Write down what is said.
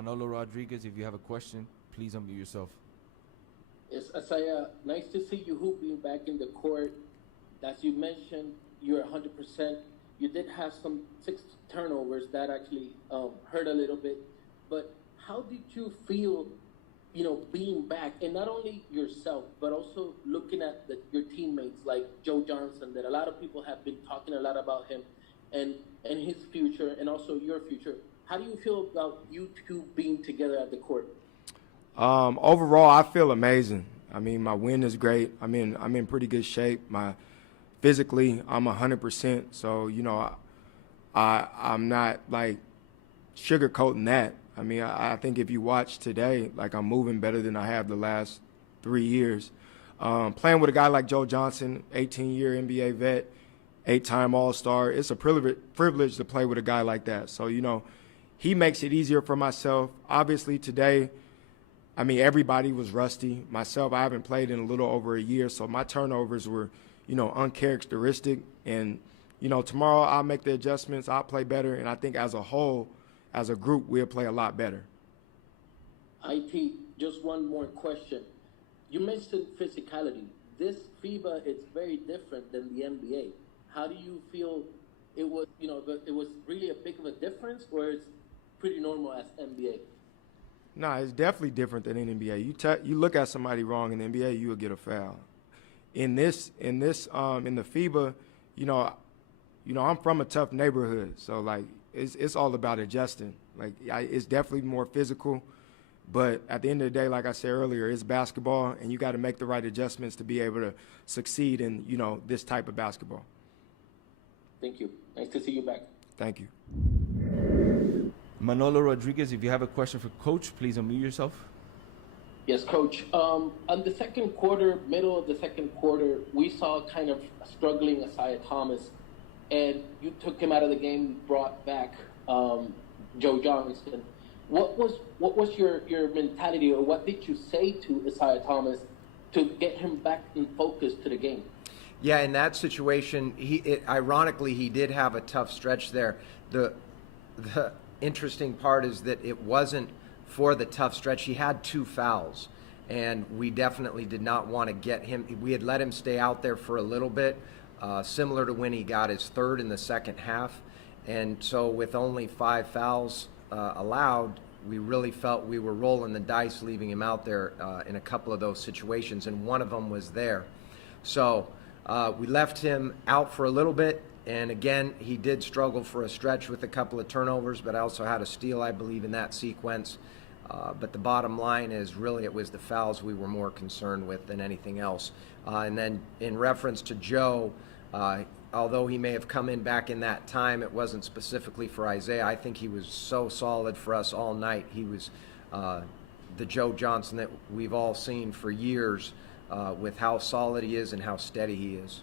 Manolo Rodriguez, if you have a question, please unmute yourself. Yes, Asaya, nice to see you hooping back in the court. As you mentioned, you're 100%. You did have some 6 turnovers that actually hurt a little bit. But how did you feel, being back? And not only yourself, but also looking at your teammates like Joe Johnson, that a lot of people have been talking a lot about him and his future and also your future. How do you feel about you two being together at the court? Overall, I feel amazing. I mean, my win is great. I'm in pretty good shape. Physically, I'm 100%. So, I'm not like sugarcoating that. I mean, I think if you watch today, like I'm moving better than I have the last 3 years. Playing with a guy like Joe Johnson, 18-year NBA vet, 8-time All-Star, it's a privilege to play with a guy like that. So, he makes it easier for myself. Obviously, today, everybody was rusty. Myself, I haven't played in a little over a year, so my turnovers were, uncharacteristic. And, tomorrow I'll make the adjustments. I'll play better. And I think as a whole, as a group, we'll play a lot better. IT, just one more question. You mentioned physicality. This FIBA is very different than the NBA. How do you feel it was, it was really a big of a difference, or it's pretty normal as NBA? No, it's definitely different than in NBA. You look at somebody wrong in the NBA, you will get a foul. In the FIBA, I'm from a tough neighborhood, so like it's all about adjusting. Like it's definitely more physical, but at the end of the day, like I said earlier, it's basketball, and you got to make the right adjustments to be able to succeed in this type of basketball. Thank you. Nice to see you back. Thank you. Manolo Rodriguez, if you have a question for Coach, please unmute yourself. Yes, Coach. On the second quarter, middle of the second quarter, we saw kind of struggling Isaiah Thomas, and you took him out of the game, brought back Joe Johnson. What was your mentality, or what did you say to Isaiah Thomas to get him back in focus to the game? Yeah, in that situation, ironically, he did have a tough stretch there. The interesting part is that it wasn't for the tough stretch. He had 2 fouls, and we definitely did not want to get him. We had let him stay out there for a little bit, similar to when he got his 3rd in the second half. And so with only 5 fouls allowed, we really felt we were rolling the dice leaving him out there in a couple of those situations, and one of them was there. So we left him out for a little bit, and again, he did struggle for a stretch with a couple of turnovers, but also had a steal, I believe, in that sequence. But the bottom line is really it was the fouls we were more concerned with than anything else. And then in reference to Joe, although he may have come in back in that time, it wasn't specifically for Isaiah. I think he was so solid for us all night. He was the Joe Johnson that we've all seen for years, with how solid he is and how steady he is.